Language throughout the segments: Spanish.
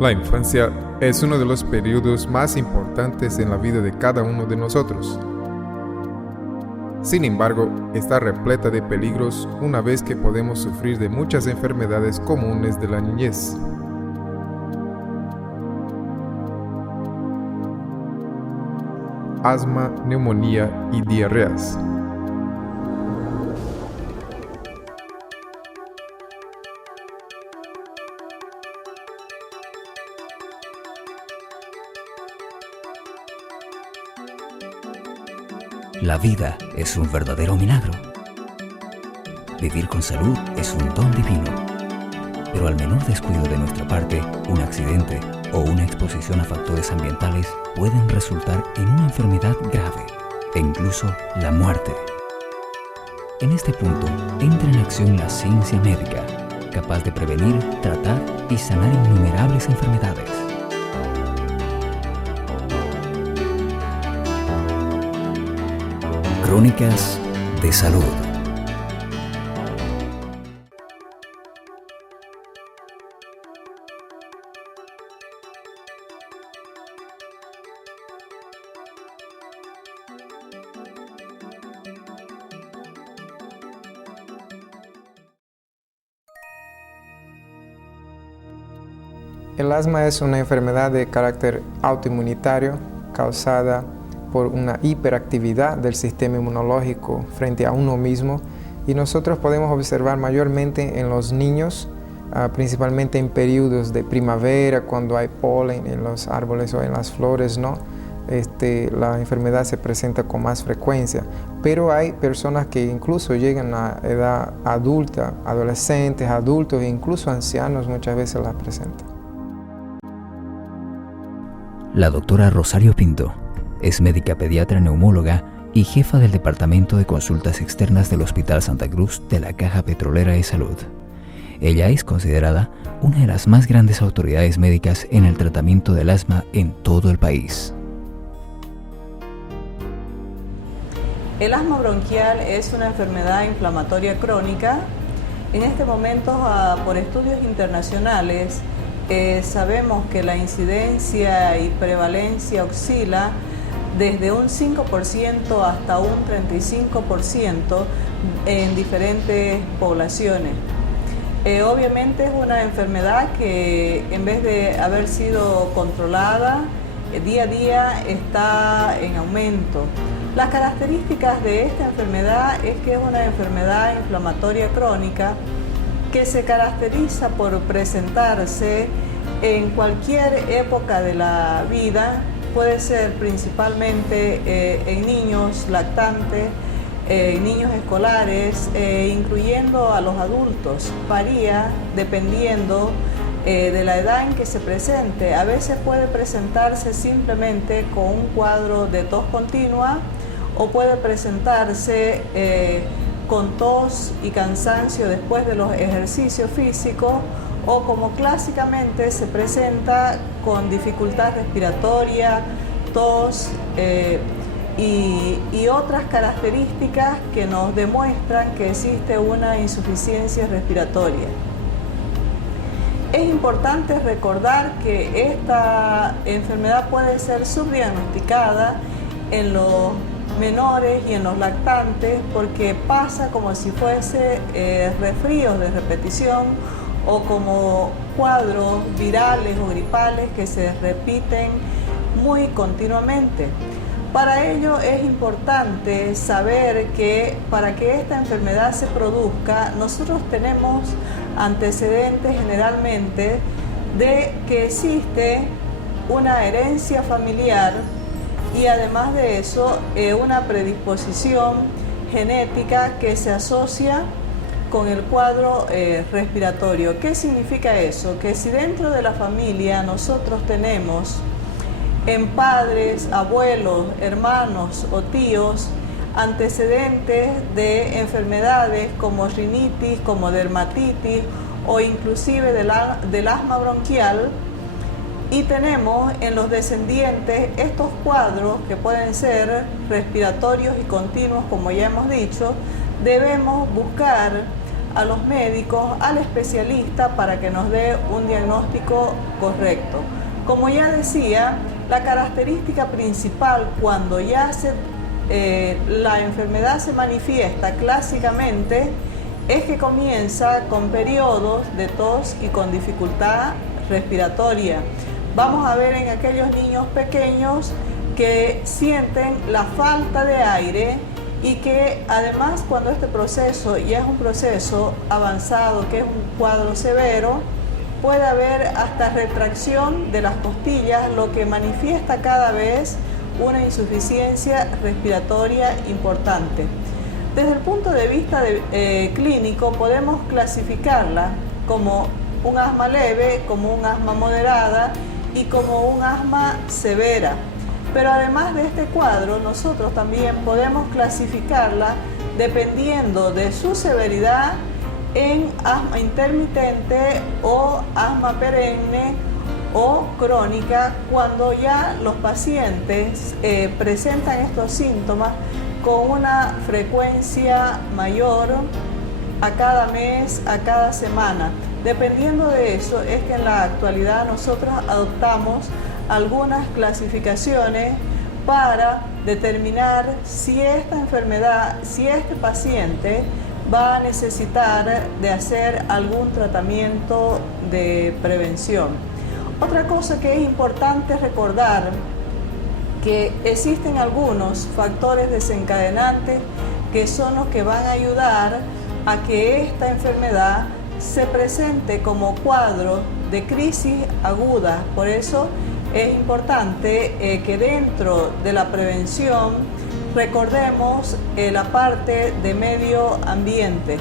La infancia es uno de los periodos más importantes en la vida de cada uno de nosotros. Sin embargo, está repleta de peligros una vez que podemos sufrir de muchas enfermedades comunes de la niñez. Asma, neumonía y diarreas. La vida es un verdadero milagro. Vivir con salud es un don divino. Pero al menor descuido de nuestra parte, un accidente o una exposición a factores ambientales pueden resultar en una enfermedad grave e incluso la muerte. En este punto entra en acción la ciencia médica, capaz de prevenir, tratar y sanar innumerables enfermedades. Crónicas de salud. El asma es una enfermedad de carácter autoinmunitario causada por una hiperactividad del sistema inmunológico frente a uno mismo, y nosotros podemos observar mayormente en los niños, principalmente en periodos de primavera, cuando hay polen en los árboles o en las flores, ¿no? La enfermedad se presenta con más frecuencia, pero hay personas que incluso llegan a edad adulta, adolescentes, adultos e incluso ancianos muchas veces la presentan. La doctora Rosario Pinto es médica pediatra neumóloga y jefa del Departamento de Consultas Externas del Hospital Santa Cruz de la Caja Petrolera de Salud. Ella es considerada una de las más grandes autoridades médicas en el tratamiento del asma en todo el país. El asma bronquial es una enfermedad inflamatoria crónica. En este momento, por estudios internacionales, sabemos que la incidencia y prevalencia oscila desde un 5% hasta un 35% en diferentes poblaciones. Obviamente es una enfermedad que, en vez de haber sido controlada, día a día está en aumento. Las características de esta enfermedad es que es una enfermedad inflamatoria crónica que se caracteriza por presentarse en cualquier época de la vida. Puede ser principalmente en niños lactantes, niños escolares, incluyendo a los adultos. Varía dependiendo de la edad en que se presente. A veces puede presentarse simplemente con un cuadro de tos continua, o puede presentarse con tos y cansancio después de los ejercicios físicos, o como clásicamente se presenta con dificultad respiratoria, tos y otras características que nos demuestran que existe una insuficiencia respiratoria. Es importante recordar que esta enfermedad puede ser subdiagnosticada en los menores y en los lactantes, porque pasa como si fuese resfríos de repetición o como cuadros virales o gripales que se repiten muy continuamente. Para ello es importante saber que para que esta enfermedad se produzca, nosotros tenemos antecedentes generalmente de que existe una herencia familiar, y además de eso una predisposición genética que se asocia con el cuadro respiratorio. ¿Qué significa eso? Que si dentro de la familia nosotros tenemos en padres, abuelos, hermanos o tíos antecedentes de enfermedades como rinitis, como dermatitis o inclusive del asma bronquial, y tenemos en los descendientes estos cuadros que pueden ser respiratorios y continuos, como ya hemos dicho, debemos buscar a los médicos, al especialista, para que nos dé un diagnóstico correcto. Como ya decía, la característica principal cuando ya la enfermedad se manifiesta clásicamente es que comienza con periodos de tos y con dificultad respiratoria. Vamos a ver en aquellos niños pequeños que sienten la falta de aire y que además cuando este proceso ya es un proceso avanzado, que es un cuadro severo, puede haber hasta retracción de las costillas, lo que manifiesta cada vez una insuficiencia respiratoria importante. Desde el punto de vista clínico podemos clasificarla como un asma leve, como un asma moderada y como un asma severa. Pero además de este cuadro, nosotros también podemos clasificarla dependiendo de su severidad en asma intermitente o asma perenne o crónica, cuando ya los pacientes presentan estos síntomas con una frecuencia mayor a cada mes, a cada semana. Dependiendo de eso es que en la actualidad nosotros adoptamos algunas clasificaciones para determinar si esta enfermedad, si este paciente va a necesitar de hacer algún tratamiento de prevención. Otra cosa que es importante recordar, que existen algunos factores desencadenantes que son los que van a ayudar a que esta enfermedad se presente como cuadro de crisis aguda. Por eso es importante que dentro de la prevención recordemos la parte de medio ambiente.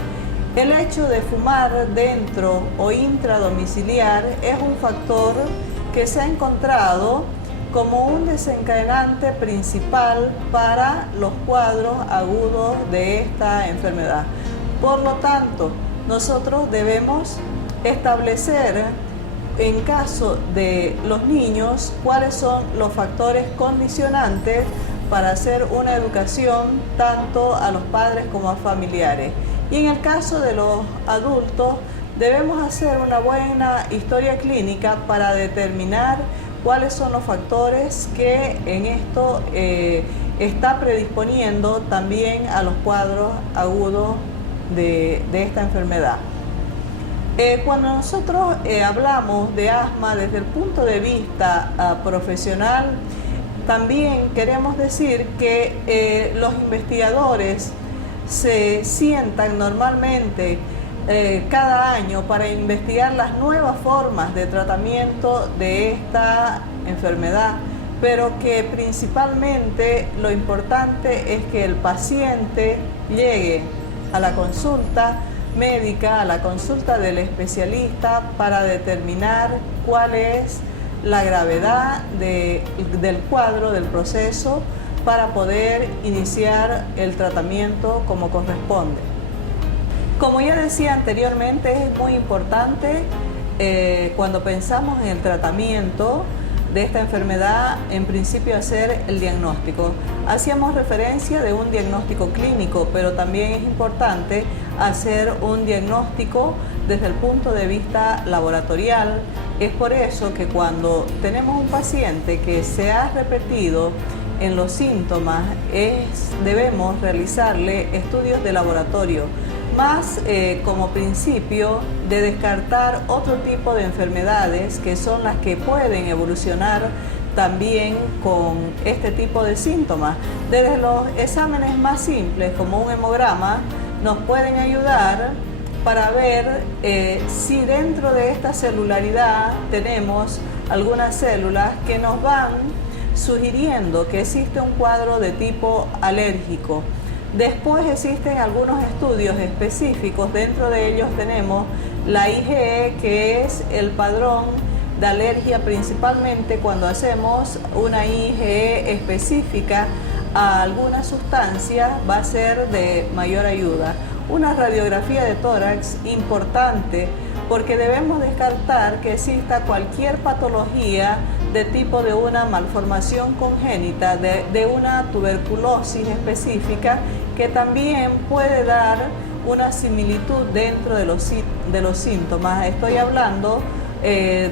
El hecho de fumar dentro o intradomiciliar es un factor que se ha encontrado como un desencadenante principal para los cuadros agudos de esta enfermedad. Por lo tanto, nosotros debemos establecer, en caso de los niños, cuáles son los factores condicionantes para hacer una educación tanto a los padres como a familiares. Y en el caso de los adultos, debemos hacer una buena historia clínica para determinar cuáles son los factores que en esto está predisponiendo también a los cuadros agudos de esta enfermedad. Cuando nosotros hablamos de asma desde el punto de vista profesional, también queremos decir que los investigadores se sientan normalmente cada año para investigar las nuevas formas de tratamiento de esta enfermedad, pero que principalmente lo importante es que el paciente llegue a la consulta médica, a la consulta del especialista, para determinar cuál es la gravedad del cuadro, del proceso, para poder iniciar el tratamiento como corresponde. Como ya decía anteriormente, es muy importante cuando pensamos en el tratamiento de esta enfermedad, en principio hacer el diagnóstico. Hacíamos referencia de un diagnóstico clínico, pero también es importante hacer un diagnóstico desde el punto de vista laboratorial. Es por eso que cuando tenemos un paciente que se ha repetido en los síntomas, debemos realizarle estudios de laboratorio, más como principio de descartar otro tipo de enfermedades que son las que pueden evolucionar también con este tipo de síntomas. Desde los exámenes más simples, como un hemograma, nos pueden ayudar para ver si dentro de esta celularidad tenemos algunas células que nos van sugiriendo que existe un cuadro de tipo alérgico. Después existen algunos estudios específicos, dentro de ellos tenemos la IgE, que es el padrón de alergia, principalmente cuando hacemos una IgE específica a alguna sustancia va a ser de mayor ayuda. Una radiografía de tórax importante, porque debemos descartar que exista cualquier patología de tipo de una malformación congénita, de una tuberculosis específica, que también puede dar una similitud dentro de los síntomas. Estoy hablando,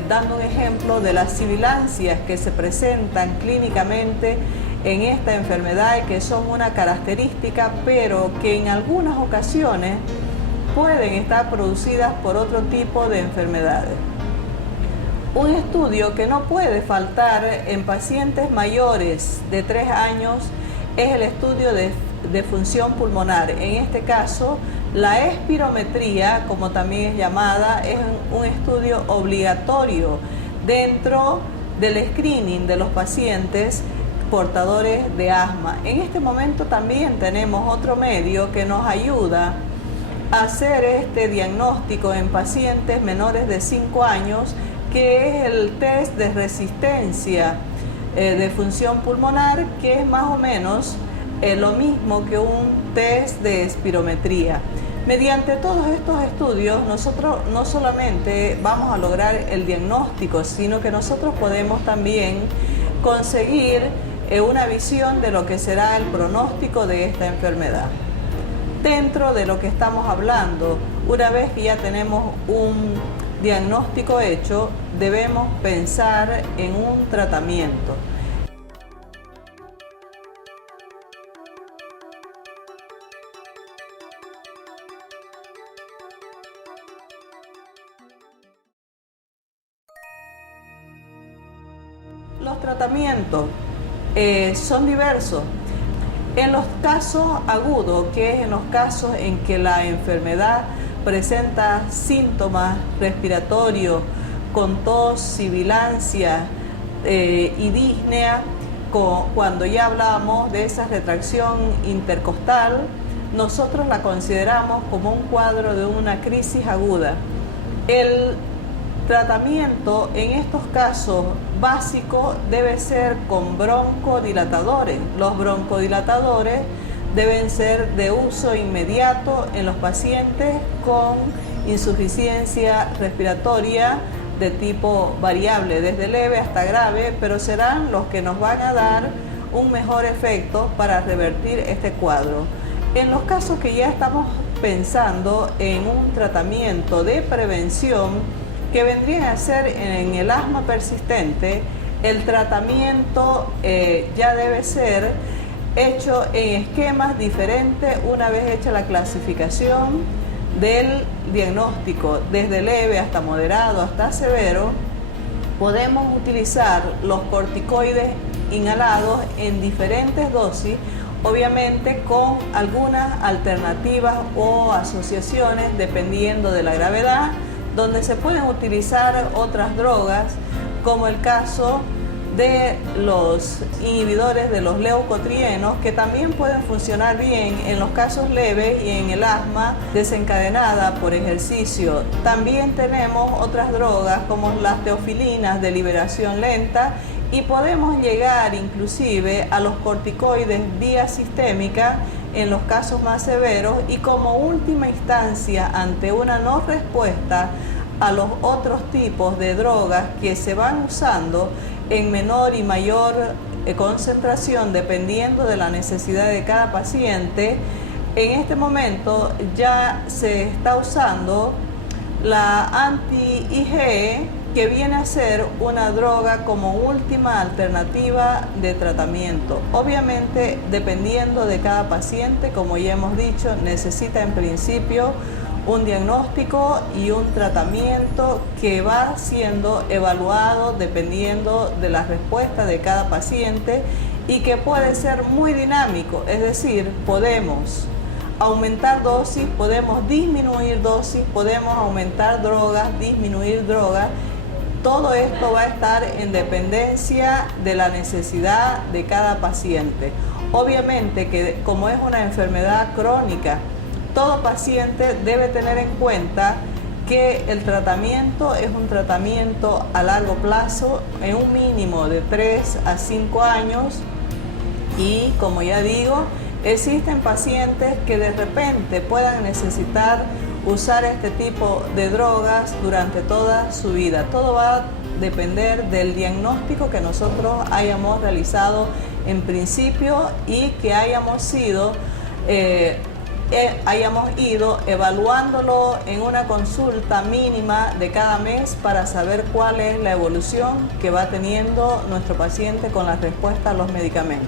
dando un ejemplo de las sibilancias que se presentan clínicamente en esta enfermedad y que son una característica, pero que en algunas ocasiones pueden estar producidas por otro tipo de enfermedades. Un estudio que no puede faltar en pacientes mayores de 3 años es el estudio de función pulmonar. En este caso, la espirometría, como también es llamada, es un estudio obligatorio dentro del screening de los pacientes portadores de asma. En este momento también tenemos otro medio que nos ayuda a hacer este diagnóstico en pacientes menores de 5 años, que es el test de resistencia de función pulmonar, que es más o menos lo mismo que un test de espirometría. Mediante todos estos estudios, nosotros no solamente vamos a lograr el diagnóstico, sino que nosotros podemos también conseguir una visión de lo que será el pronóstico de esta enfermedad. Dentro de lo que estamos hablando, una vez que ya tenemos un diagnóstico hecho, debemos pensar en un tratamiento. Los tratamientos son diversos. En los casos agudos, que es en los casos en que la enfermedad presenta síntomas respiratorios con tos, sibilancia y disnea, cuando ya hablamos de esa retracción intercostal, nosotros la consideramos como un cuadro de una crisis aguda. El tratamiento en estos casos básico debe ser con broncodilatadores. Los broncodilatadores deben ser de uso inmediato en los pacientes con insuficiencia respiratoria de tipo variable, desde leve hasta grave, pero serán los que nos van a dar un mejor efecto para revertir este cuadro. En los casos que ya estamos pensando en un tratamiento de prevención, que vendría a ser en el asma persistente, el tratamiento ya debe ser hecho en esquemas diferentes una vez hecha la clasificación del diagnóstico, desde leve hasta moderado hasta severo. Podemos utilizar los corticoides inhalados en diferentes dosis, obviamente con algunas alternativas o asociaciones dependiendo de la gravedad, donde se pueden utilizar otras drogas, como el caso de los inhibidores de los leucotrienos, que también pueden funcionar bien en los casos leves y en el asma desencadenada por ejercicio. También tenemos otras drogas como las teofilinas de liberación lenta, y podemos llegar inclusive a los corticoides vía sistémica en los casos más severos, y como última instancia, ante una no respuesta a los otros tipos de drogas que se van usando en menor y mayor concentración dependiendo de la necesidad de cada paciente, en este momento ya se está usando la anti-IgE, que viene a ser una droga como última alternativa de tratamiento. Obviamente, dependiendo de cada paciente, como ya hemos dicho, necesita en principio un diagnóstico y un tratamiento que va siendo evaluado dependiendo de la respuesta de cada paciente, y que puede ser muy dinámico, es decir, podemos aumentar dosis, podemos disminuir dosis, podemos aumentar drogas, disminuir drogas. Todo esto va a estar en dependencia de la necesidad de cada paciente. Obviamente que como es una enfermedad crónica, todo paciente debe tener en cuenta que el tratamiento es un tratamiento a largo plazo, en un mínimo de 3 a 5 años, y como ya digo, existen pacientes que de repente puedan necesitar usar este tipo de drogas durante toda su vida. Todo va a depender del diagnóstico que nosotros hayamos realizado en principio y que hayamos sido hayamos ido evaluándolo en una consulta mínima de cada mes para saber cuál es la evolución que va teniendo nuestro paciente con la respuesta a los medicamentos.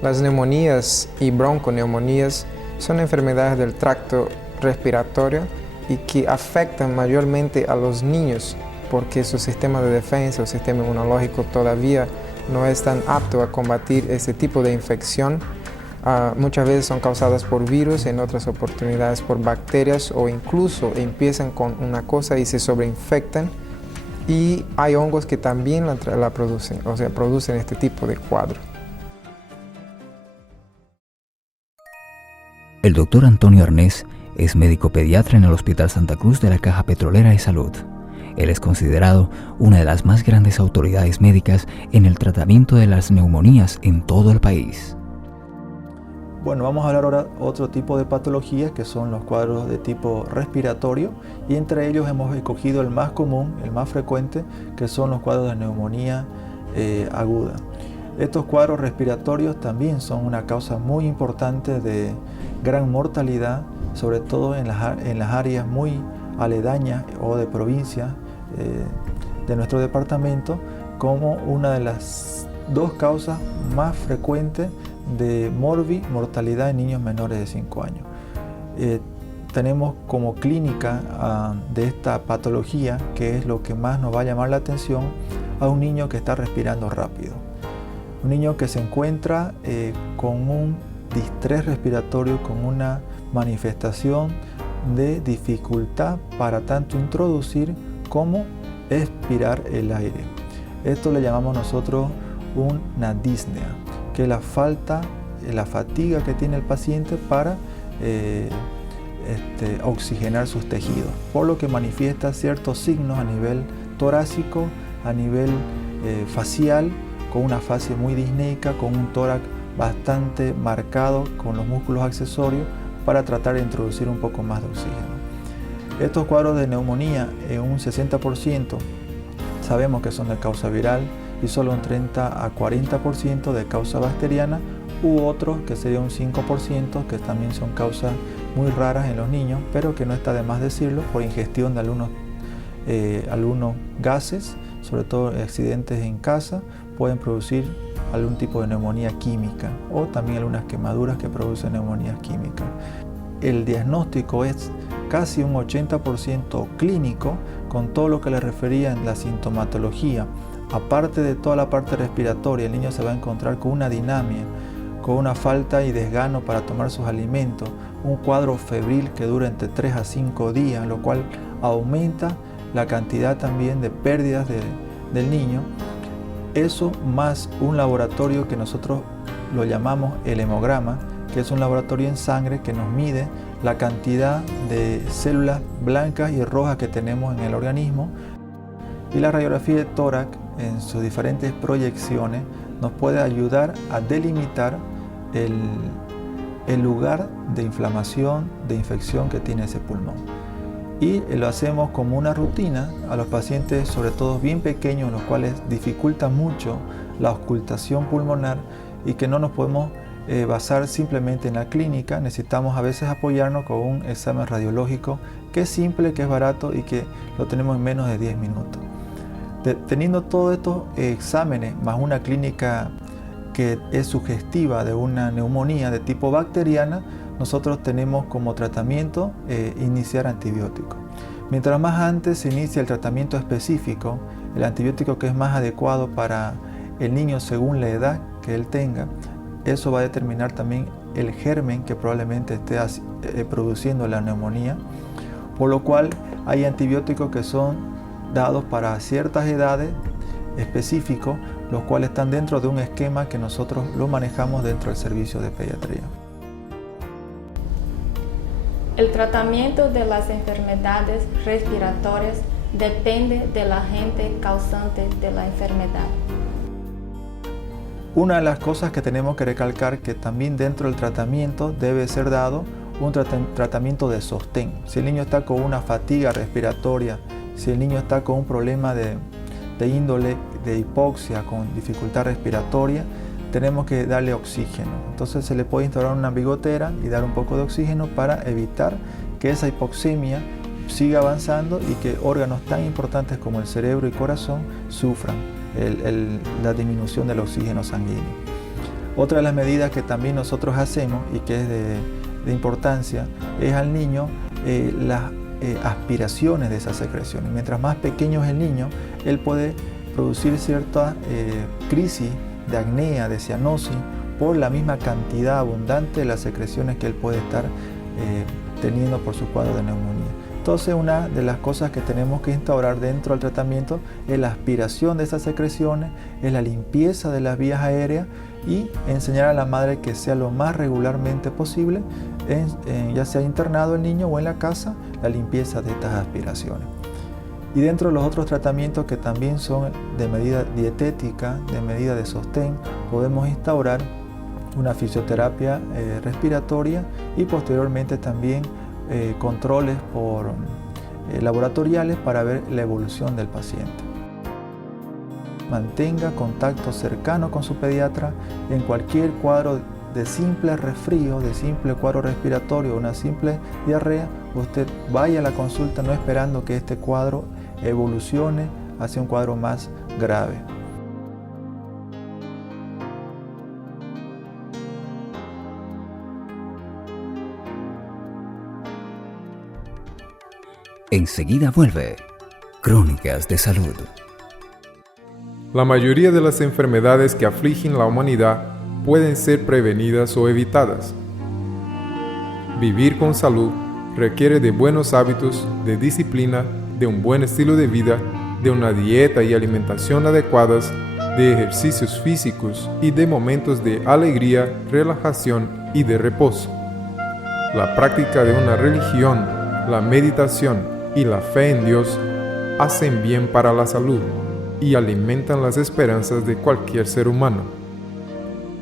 Las neumonías y bronconeumonías son enfermedades del tracto respiratorio y que afectan mayormente a los niños porque su sistema de defensa o sistema inmunológico todavía no es tan apto a combatir este tipo de infección. Muchas veces son causadas por virus, en otras oportunidades por bacterias o incluso empiezan con una cosa y se sobreinfectan. Y hay hongos que también la producen, o sea, producen este tipo de cuadro. El doctor Antonio Arnés es médico pediatra en el Hospital Santa Cruz de la Caja Petrolera de Salud. Él es considerado una de las más grandes autoridades médicas en el tratamiento de las neumonías en todo el país. Bueno, vamos a hablar ahora de otro tipo de patologías que son los cuadros de tipo respiratorio, y entre ellos hemos escogido el más común, el más frecuente, que son los cuadros de neumonía aguda. Estos cuadros respiratorios también son una causa muy importante de gran mortalidad, sobre todo en las áreas muy aledañas o de provincia de nuestro departamento, como una de las dos causas más frecuentes de mortalidad en niños menores de 5 años. Tenemos como clínica de esta patología, que es lo que más nos va a llamar la atención, a un niño que está respirando rápido. Un niño que se encuentra con un distrés respiratorio, con una manifestación de dificultad para tanto introducir como expirar el aire. Esto le llamamos nosotros una disnea, que es la fatiga que tiene el paciente para oxigenar sus tejidos, por lo que manifiesta ciertos signos a nivel torácico, a nivel facial, con una fase muy disneica, con un tórax bastante marcado, con los músculos accesorios, para tratar de introducir un poco más de oxígeno. Estos cuadros de neumonía, en un 60% sabemos que son de causa viral y solo un 30 a 40% de causa bacteriana, u otros que sería un 5% que también son causas muy raras en los niños, pero que no está de más decirlo, por ingestión de algunos gases, sobre todo accidentes en casa, pueden producir algún tipo de neumonía química, o también algunas quemaduras que producen neumonía química. El diagnóstico es casi un 80% clínico, con todo lo que le refería en la sintomatología. Aparte de toda la parte respiratoria, el niño se va a encontrar con una dinamia, con una falta y desgano para tomar sus alimentos, un cuadro febril que dura entre 3 a 5 días, lo cual aumenta la cantidad también de pérdidas del niño. Eso más un laboratorio que nosotros lo llamamos el hemograma, que es un laboratorio en sangre que nos mide la cantidad de células blancas y rojas que tenemos en el organismo, y la radiografía de tórax en sus diferentes proyecciones nos puede ayudar a delimitar el lugar de inflamación, de infección que tiene ese pulmón. Y lo hacemos como una rutina a los pacientes, sobre todo bien pequeños, los cuales dificulta mucho la auscultación pulmonar y que no nos podemos basar simplemente en la clínica. Necesitamos a veces apoyarnos con un examen radiológico que es simple, que es barato y que lo tenemos en menos de 10 minutos. Teniendo todos estos exámenes más una clínica que es sugestiva de una neumonía de tipo bacteriana, nosotros tenemos como tratamiento iniciar antibiótico. Mientras más antes se inicia el tratamiento específico, el antibiótico que es más adecuado para el niño según la edad que él tenga, eso va a determinar también el germen que probablemente esté produciendo la neumonía, por lo cual hay antibióticos que son dados para ciertas edades específicos, los cuales están dentro de un esquema que nosotros lo manejamos dentro del servicio de pediatría. El tratamiento de las enfermedades respiratorias depende del agente causante de la enfermedad. Una de las cosas que tenemos que recalcar que también dentro del tratamiento debe ser dado un tratamiento de sostén. Si el niño está con una fatiga respiratoria Si el niño está con un problema de índole de hipoxia, con dificultad respiratoria, tenemos que darle oxígeno. Entonces se le puede instaurar una bigotera y dar un poco de oxígeno para evitar que esa hipoxemia siga avanzando y que órganos tan importantes como el cerebro y corazón sufran la disminución del oxígeno sanguíneo. Otra de las medidas que también nosotros hacemos y que es de importancia es al niño las aspiraciones de esas secreciones. Mientras más pequeño es el niño, él puede producir cierta crisis de apnea, de cianosis, por la misma cantidad abundante de las secreciones que él puede estar teniendo por su cuadro de neumonía. Entonces, una de las cosas que tenemos que instaurar dentro del tratamiento es la aspiración de esas secreciones, es la limpieza de las vías aéreas y enseñar a la madre que sea lo más regularmente posible, ya sea internado el niño o en la casa, la limpieza de estas aspiraciones. Y dentro de los otros tratamientos que también son de medida dietética, de medida de sostén, podemos instaurar una fisioterapia respiratoria y posteriormente también controles laboratoriales para ver la evolución del paciente. Mantenga contacto cercano con su pediatra en cualquier cuadro de simple resfrío, de simple cuadro respiratorio, una simple diarrea. Usted vaya a la consulta no esperando que este cuadro evolucione hacia un cuadro más grave. Enseguida vuelve Crónicas de Salud. La mayoría de las enfermedades que afligen la humanidad pueden ser prevenidas o evitadas. Vivir con salud requiere de buenos hábitos, de disciplina, de un buen estilo de vida, de una dieta y alimentación adecuadas, de ejercicios físicos y de momentos de alegría, relajación y de reposo. La práctica de una religión, la meditación y la fe en Dios hacen bien para la salud y alimentan las esperanzas de cualquier ser humano.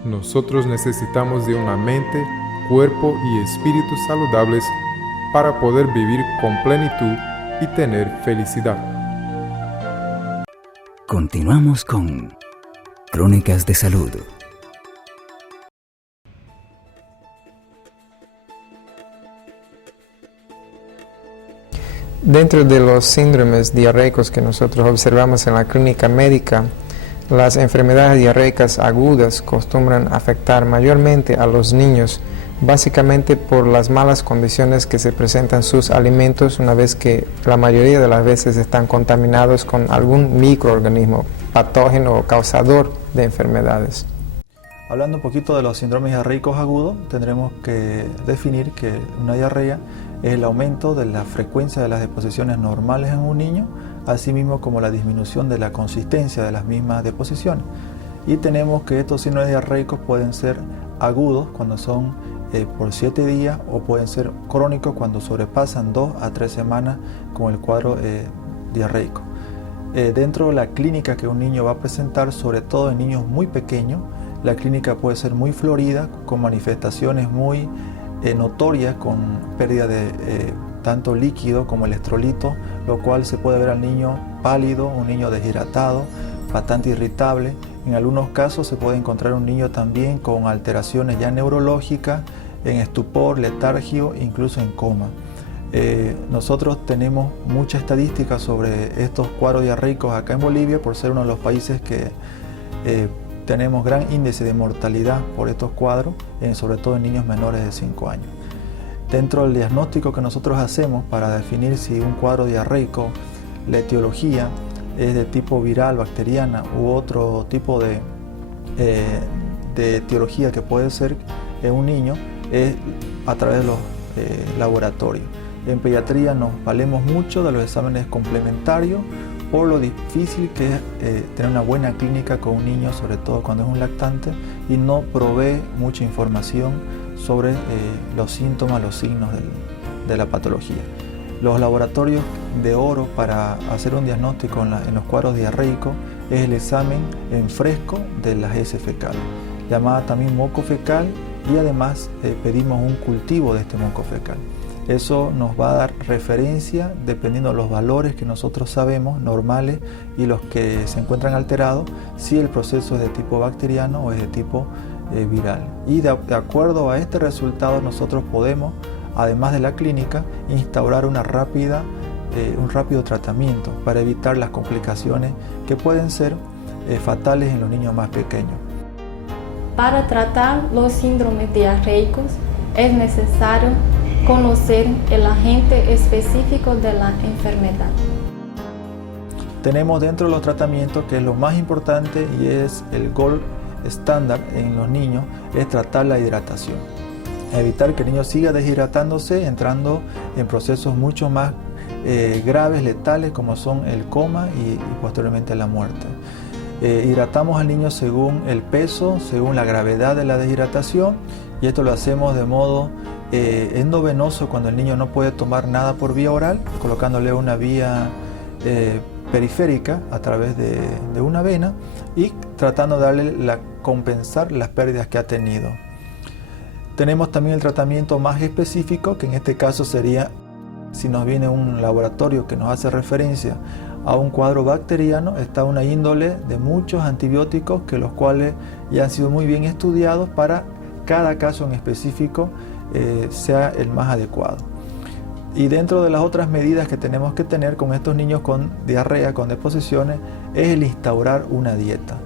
Nosotros necesitamos de una mente, cuerpo y espíritu saludables para poder vivir con plenitud y tener felicidad. Continuamos con Crónicas de Salud. Dentro de los síndromes diarreicos que nosotros observamos en la clínica médica, las enfermedades diarreicas agudas acostumbran afectar mayormente a los niños, básicamente por las malas condiciones que se presentan sus alimentos una vez que la mayoría de las veces están contaminados con algún microorganismo patógeno o causador de enfermedades. Hablando un poquito de los síndromes diarreicos agudos, tendremos que definir que una diarrea es el aumento de la frecuencia de las deposiciones normales en un niño, asimismo como la disminución de la consistencia de las mismas deposiciones. Y tenemos que estos síndromes diarreicos pueden ser agudos cuando son por 7 días o pueden ser crónicos cuando sobrepasan 2 a 3 semanas con el cuadro diarreico. Dentro de la clínica que un niño va a presentar, sobre todo en niños muy pequeños, la clínica puede ser muy florida, con manifestaciones muy notorias, con pérdida de tanto líquido como electrolitos, lo cual se puede ver al niño pálido, un niño deshidratado, bastante irritable. En algunos casos se puede encontrar un niño también con alteraciones ya neurológicas, en estupor, letargia, incluso en coma. Nosotros tenemos mucha estadística sobre estos cuadros diarreicos acá en Bolivia, por ser uno de los países que tenemos gran índice de mortalidad por estos cuadros, sobre todo en niños menores de 5 años. Dentro del diagnóstico que nosotros hacemos para definir si un cuadro diarreico, la etiología es de tipo viral, bacteriana u otro tipo de etiología que puede ser en un niño, es a través de los laboratorios. En pediatría nos valemos mucho de los exámenes complementarios por lo difícil que es tener una buena clínica con un niño, sobre todo cuando es un lactante, y no provee mucha información sobre los síntomas, los signos de la patología. Los laboratorios de oro para hacer un diagnóstico en los cuadros diarreicos es el examen en fresco de las heces fecales, llamada también moco fecal, y además pedimos un cultivo de este moco fecal. Eso nos va a dar referencia, dependiendo de los valores que nosotros sabemos, normales, y los que se encuentran alterados, si el proceso es de tipo bacteriano o es de tipo viral. Y de acuerdo a este resultado nosotros podemos, además de la clínica, instaurar un rápido tratamiento para evitar las complicaciones que pueden ser fatales en los niños más pequeños. Para tratar los síndromes diarreicos es necesario conocer el agente específico de la enfermedad. Tenemos dentro de los tratamientos, que es lo más importante y es el gold estándar en los niños, es tratar la hidratación. Evitar que el niño siga deshidratándose, entrando en procesos mucho más graves, letales, como son el coma y posteriormente la muerte. Hidratamos al niño según el peso, según la gravedad de la deshidratación, y esto lo hacemos de modo endovenoso cuando el niño no puede tomar nada por vía oral, colocándole una vía periférica a través de una vena y tratando de darle compensar las pérdidas que ha tenido. Tenemos también el tratamiento más específico, que en este caso sería, si nos viene un laboratorio que nos hace referencia a un cuadro bacteriano, está una índole de muchos antibióticos, que los cuales ya han sido muy bien estudiados para cada caso en específico sea el más adecuado. Y dentro de las otras medidas que tenemos que tener con estos niños con diarrea, con deposiciones, es el instaurar una dieta.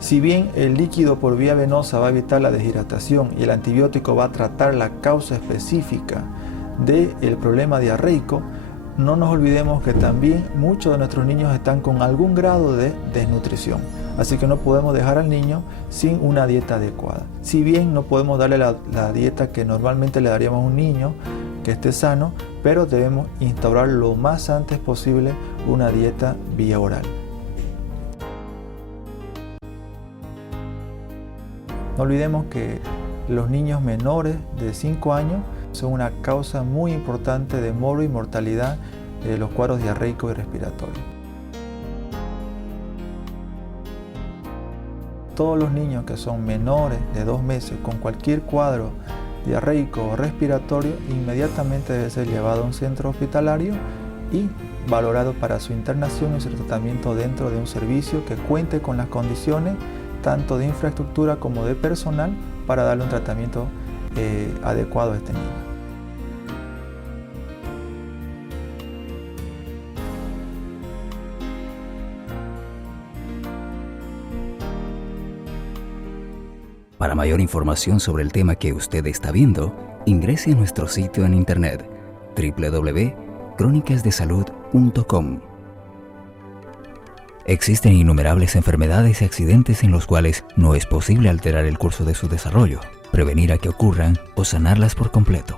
Si bien el líquido por vía venosa va a evitar la deshidratación y el antibiótico va a tratar la causa específica del problema diarreico, no nos olvidemos que también muchos de nuestros niños están con algún grado de desnutrición. Así que no podemos dejar al niño sin una dieta adecuada. Si bien no podemos darle la dieta que normalmente le daríamos a un niño que esté sano, pero debemos instaurar lo más antes posible una dieta vía oral. No olvidemos que los niños menores de 5 años son una causa muy importante de morbo y mortalidad de los cuadros diarreicos y respiratorios. Todos los niños que son menores de 2 meses con cualquier cuadro diarreico o respiratorio inmediatamente debe ser llevado a un centro hospitalario y valorado para su internación y su tratamiento dentro de un servicio que cuente con las condiciones tanto de infraestructura como de personal para darle un tratamiento adecuado a este niño. Para mayor información sobre el tema que usted está viendo, ingrese a nuestro sitio en internet www.cronicasdesalud.com. Existen innumerables enfermedades y accidentes en los cuales no es posible alterar el curso de su desarrollo, prevenir a que ocurran o sanarlas por completo.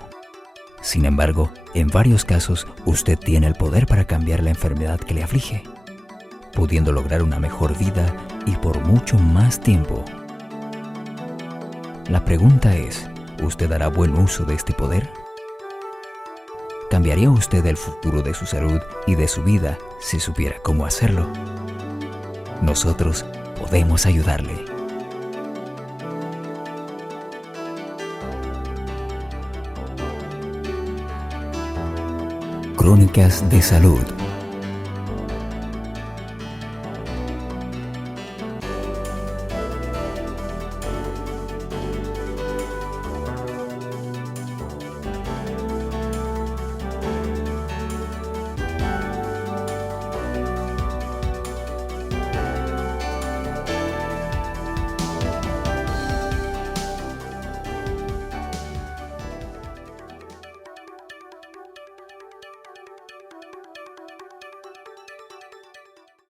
Sin embargo, en varios casos usted tiene el poder para cambiar la enfermedad que le aflige, pudiendo lograr una mejor vida y por mucho más tiempo. La pregunta es, ¿usted hará buen uso de este poder? ¿Cambiaría usted el futuro de su salud y de su vida si supiera cómo hacerlo? Nosotros podemos ayudarle. Crónicas de Salud.